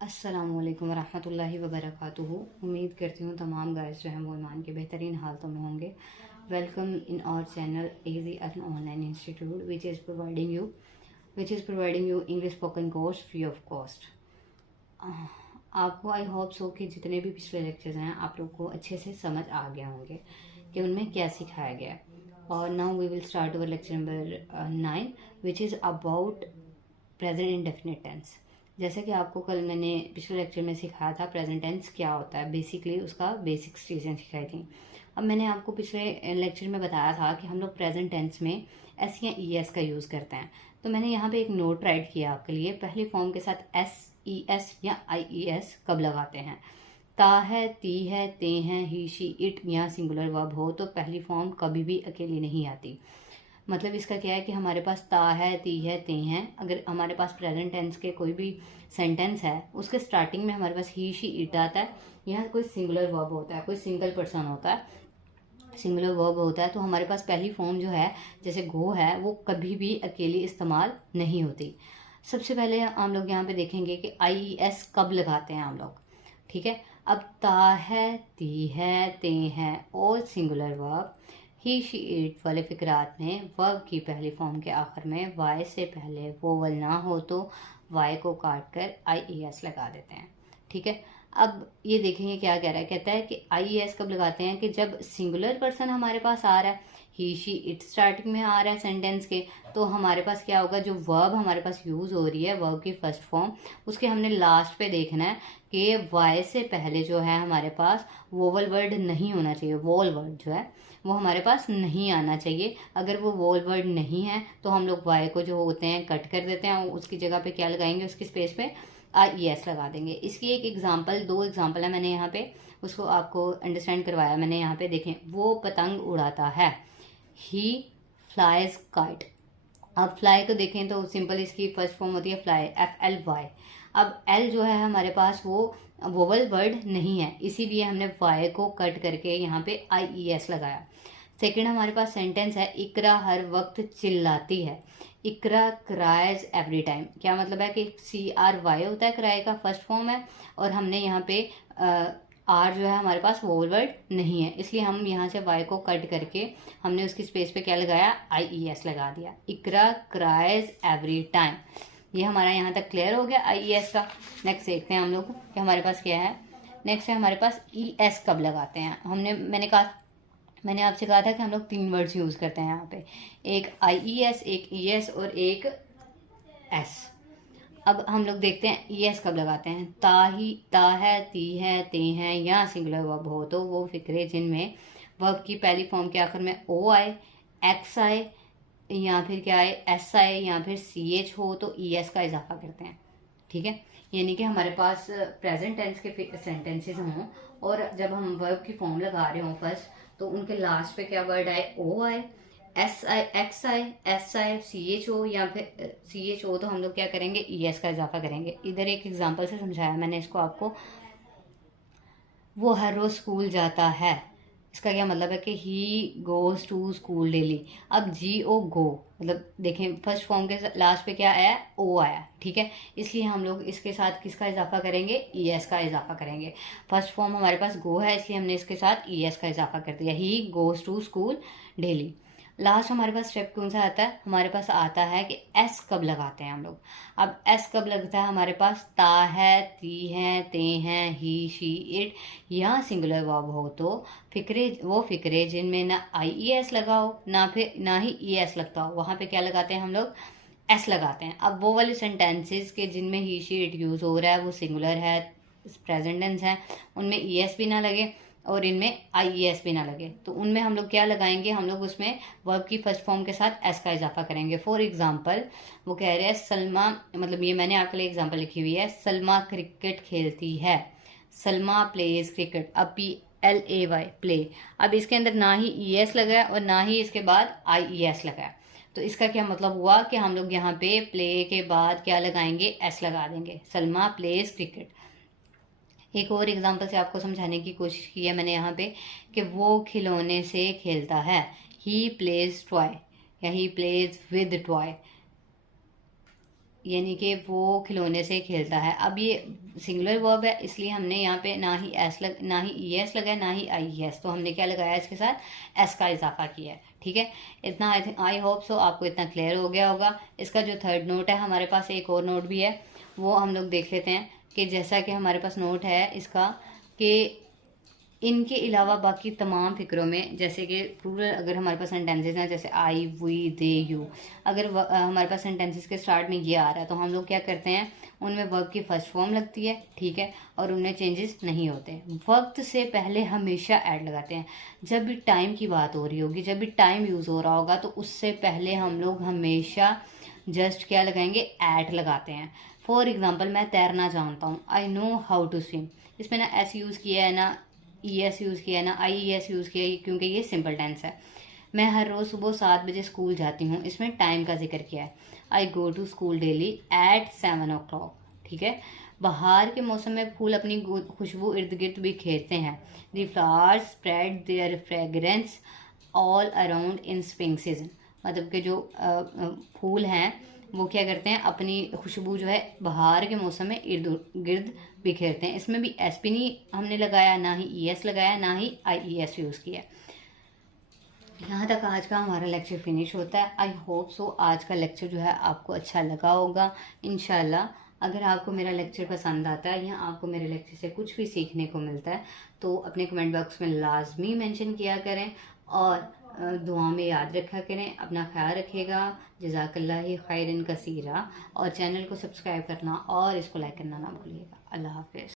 अस्सलामुअलैकुम वरहमतुल्लाहि वबरकातुहू। उम्मीद करती हूँ तमाम गाइस जो हैं वो ईमान के बेहतरीन हालतों में होंगे। Welcome in our channel easy earn online institute which is providing you English spoken course free of cost. आपको आई होप सो कि जितने भी पिछले लेक्चर्स हैं आप लोग को अच्छे से समझ आ गए होंगे कि उनमें क्या सिखाया गया है। और now we will start our lecture number 9 which is about present indefinite tense. जैसे कि आपको कल मैंने पिछले लेक्चर में सिखाया था प्रेजेंट टेंस क्या होता है, बेसिकली उसका बेसिक्स चीज़ें सिखाई थी। अब मैंने आपको पिछले लेक्चर में बताया था कि हम लोग प्रेजेंट टेंस में एस या ई एस का यूज़ करते हैं। तो मैंने यहाँ पे एक नोट राइट किया आपके लिए। पहली फॉर्म के साथ एस ई एस या आई ई एस कब लगाते हैं। ता है, ती है, ते हैं, ही शी इट या सिंगुलर वर्ब हो तो पहली फॉर्म कभी भी अकेली नहीं आती। मतलब इसका क्या है कि हमारे पास ता है, ती है, ते हैं। अगर हमारे पास प्रेजेंट टेंस के कोई भी सेंटेंस है उसके स्टार्टिंग में हमारे पास ही शी इट आता है या कोई सिंगुलर वर्ब होता है, कोई सिंगल पर्सन होता है, सिंगुलर वर्ब होता है, तो हमारे पास पहली फॉर्म जो है जैसे गो है वो कभी भी अकेली इस्तेमाल नहीं होती। सबसे पहले हम लोग यहाँ पे देखेंगे कि आई एस कब लगाते हैं हम लोग। ठीक है, अब ता है, ती है, ते हैं और singular verb he she it वाले फिक्रात में वर्ब की पहली फॉर्म के आखिर में वाई से पहले वोवल ना हो तो वाई को काट कर आई ई एस लगा देते हैं। ठीक है, अब ये देखेंगे क्या कह रहा है। कहता है कि आई एस कब लगाते हैं कि जब सिंगुलर पर्सन हमारे पास आ रहा है, ही शी इट स्टार्टिंग में आ रहा है सेंटेंस के, तो हमारे पास क्या होगा, जो वर्ब हमारे पास यूज हो रही है वर्ब की फर्स्ट फॉर्म उसके हमने लास्ट पे देखना है कि वाई से पहले जो है हमारे पास वोवल वर्ड नहीं होना चाहिए। वोल वर्ड जो है वो हमारे पास नहीं आना चाहिए। अगर वो वोल वर्ड नहीं है तो हम लोग वाई को जो होते हैं कट कर देते हैं और उसकी जगह पे क्या लगाएंगे, उसकी स्पेस पे आई ई एस लगा देंगे। इसकी एक एग्जाम्पल, दो एग्जाम्पल है, मैंने यहाँ पे उसको आपको अंडरस्टैंड करवाया। मैंने यहाँ पे देखें, वो पतंग उड़ाता है, ही फ्लाइज काइट। अब फ्लाई को देखें तो सिंपल इसकी फर्स्ट फॉर्म होती है फ्लाई, एफ एल वाई। अब एल जो है हमारे पास वो वोवल वर्ड नहीं है, इसीलिए हमने वाई को कट करके यहाँ पे आई ई एस लगाया। सेकंड हमारे पास सेंटेंस है, इकरा हर वक्त चिल्लाती है। इकरा क्राइज एवरी टाइम। क्या मतलब है कि सी आर वाई होता है, क्राई का फर्स्ट फॉर्म है, और हमने यहाँ पे आर जो है हमारे पास वोवल वर्ड नहीं है, इसलिए हम यहाँ से वाई को कट करके हमने उसकी स्पेस पे क्या लगाया, आई ई एस लगा दिया। इकरा क्राइज एवरी टाइम। ये हमारा यहाँ तक क्लियर हो गया आई ई एस का। नेक्स्ट देखते हैं हम लोग कि हमारे पास क्या है। नेक्स्ट है हमारे पास ई एस कब लगाते हैं। मैंने आपसे कहा था कि हम लोग तीन वर्ड्स यूज करते हैं यहाँ पे, एक आई ई एस, एक ई एस और एक एस। अब हम लोग देखते हैं ई एस कब लगाते हैं। ता है, ती है, ते हैं या सिंगुलर वर्ब हो तो वो फिक्रे जिनमें वर्ब की पहली फॉर्म के आखिर में ओ आए, एक्स आए या फिर क्या आए, एस आए या फिर सी एच हो तो ई एस का इजाफा करते हैं। ठीक है, यानी कि हमारे पास प्रेजेंट टेंस के सेंटेंसेस हों और जब हम वर्ब की फॉर्म लगा रहे हों फर्स्ट, तो उनके लास्ट पे क्या वर्ड आए, ओ आए, एस आई, एक्स आई, एस आई, सी एच ओ या फिर सी एच ओ, तो हम लोग क्या करेंगे, ई एस का इजाफा करेंगे। इधर एक एग्जांपल से समझाया मैंने इसको आपको। वो हर रोज स्कूल जाता है, इसका क्या मतलब है कि he goes to school daily. अब जी ओ गो, मतलब देखें फर्स्ट फॉर्म के लास्ट पे क्या आया, ओ आया। ठीक है, इसलिए हम लोग इसके साथ किसका इजाफा करेंगे, ई एस का इजाफा करेंगे। फर्स्ट फॉर्म हमारे पास गो है, इसलिए हमने इसके साथ ई एस का इजाफा कर दिया, he goes to school daily. Last हमारे पास स्टेप कौन सा आता है, हमारे पास आता है कि एस कब लगाते हैं हम लोग। अब एस कब लगता है हमारे पास, ता है, ती है, ते हैं, ही शी इट या सिंगुलर वर्ब हो तो फिक्रे जिनमें ना आई ई एस लगा हो ना ही ई एस लगता हो, वहां पे क्या लगाते हैं हम लोग, एस लगाते हैं। अब वो वाले सेंटेंसेस के जिनमें ही शी इट यूज हो रहा है वो सिंगुलर है, प्रेजेंट टेंस है, उनमें ई एस भी ना लगे और इनमें आई ई एस भी ना लगे, तो उनमें हम लोग क्या लगाएंगे, हम लोग उसमें वर्ब की फर्स्ट फॉर्म के साथ एस का इजाफा करेंगे। फॉर एग्जाम्पल वो कह रहे हैं सलमा, मतलब ये मैंने आपके लिए एग्जाम्पल लिखी हुई है, सलमा क्रिकेट खेलती है, सलमा प्लेज क्रिकेट। अब P L A Y play, अब इसके अंदर ना ही ई एस लगा और ना ही इसके बाद आई ई एस लगा, तो इसका क्या मतलब हुआ कि हम लोग यहाँ पे प्ले के बाद क्या लगाएंगे, एस लगा देंगे, सलमा प्लेज क्रिकेट। एक और एग्जांपल से आपको समझाने की कोशिश की है मैंने यहाँ पे कि वो खिलौने से खेलता है, ही प्लेज टॉय या ही प्लेज विद टॉय। यानी कि वो खिलौने से खेलता है। अब ये सिंगुलर वर्ब है, इसलिए हमने यहाँ पे ना ही ना ही ई एस लगाया ना ही आई ई एस, तो हमने क्या लगाया इसके साथ एस का इजाफा किया है। ठीक है, इतना आई होप सो आपको इतना क्लियर हो गया होगा। इसका जो थर्ड नोट है, हमारे पास एक और नोट भी है, वो हम लोग देख लेते हैं। कि जैसा कि हमारे पास नोट है इसका, कि इनके अलावा बाकी तमाम फिक्रों में, जैसे कि प्लूरल अगर हमारे पास सेंटेंसेस हैं, जैसे आई वी दे यू, अगर हमारे पास सेंटेंसेस के स्टार्ट में ये आ रहा है, तो हम लोग क्या करते हैं, उनमें वर्ब की फर्स्ट फॉर्म लगती है। ठीक है, और उनमें चेंजेस नहीं होते। वक्त से पहले हमेशा ऐड लगाते हैं। जब भी टाइम की बात हो रही होगी, जब भी टाइम यूज़ हो रहा होगा, तो उससे पहले हम लोग हमेशा जस्ट क्या लगाएंगे, एट लगाते हैं। फॉर एग्जाम्पल, मैं तैरना जानता हूँ, I know how to swim, इसमें ना एस यूज़ किया है ना ई एस यूज़ किया है ना आई ई एस यूज़ किया है, क्योंकि ये सिंपल टेंस है। मैं हर रोज़ सुबह 7 बजे स्कूल जाती हूँ, इसमें टाइम का जिक्र किया है। I go to school daily at 7 o'clock। ठीक है, बाहर के मौसम में फूल अपनी खुशबू इर्द गिर्द बिखेरते हैं। The flowers spread their fragrance all around in spring season. मतलब कि जो फूल हैं वो क्या करते हैं, अपनी खुशबू जो है बाहर के मौसम में इर्द गिर्द बिखेरते हैं। इसमें भी एस पी नहीं हमने लगाया, ना ही ई एस लगाया, ना ही आई ई एस यूज़ किया। यहाँ तक आज का हमारा लेक्चर फिनिश होता है। आई होप सो आज का लेक्चर जो है आपको अच्छा लगा होगा। इंशाल्लाह अगर आपको मेरा लेक्चर पसंद आता है या आपको मेरे लेक्चर से कुछ भी सीखने को मिलता है, तो अपने कमेंट बॉक्स में लाजमी मेंशन किया करें, और दुआ में याद रखा करें। अपना ख्याल रखिएगा। जज़ाकल्लाह खैरन कसीरा। और चैनल को सब्सक्राइब करना और इसको लाइक करना ना भूलिएगा। अल्लाह हाफिज़।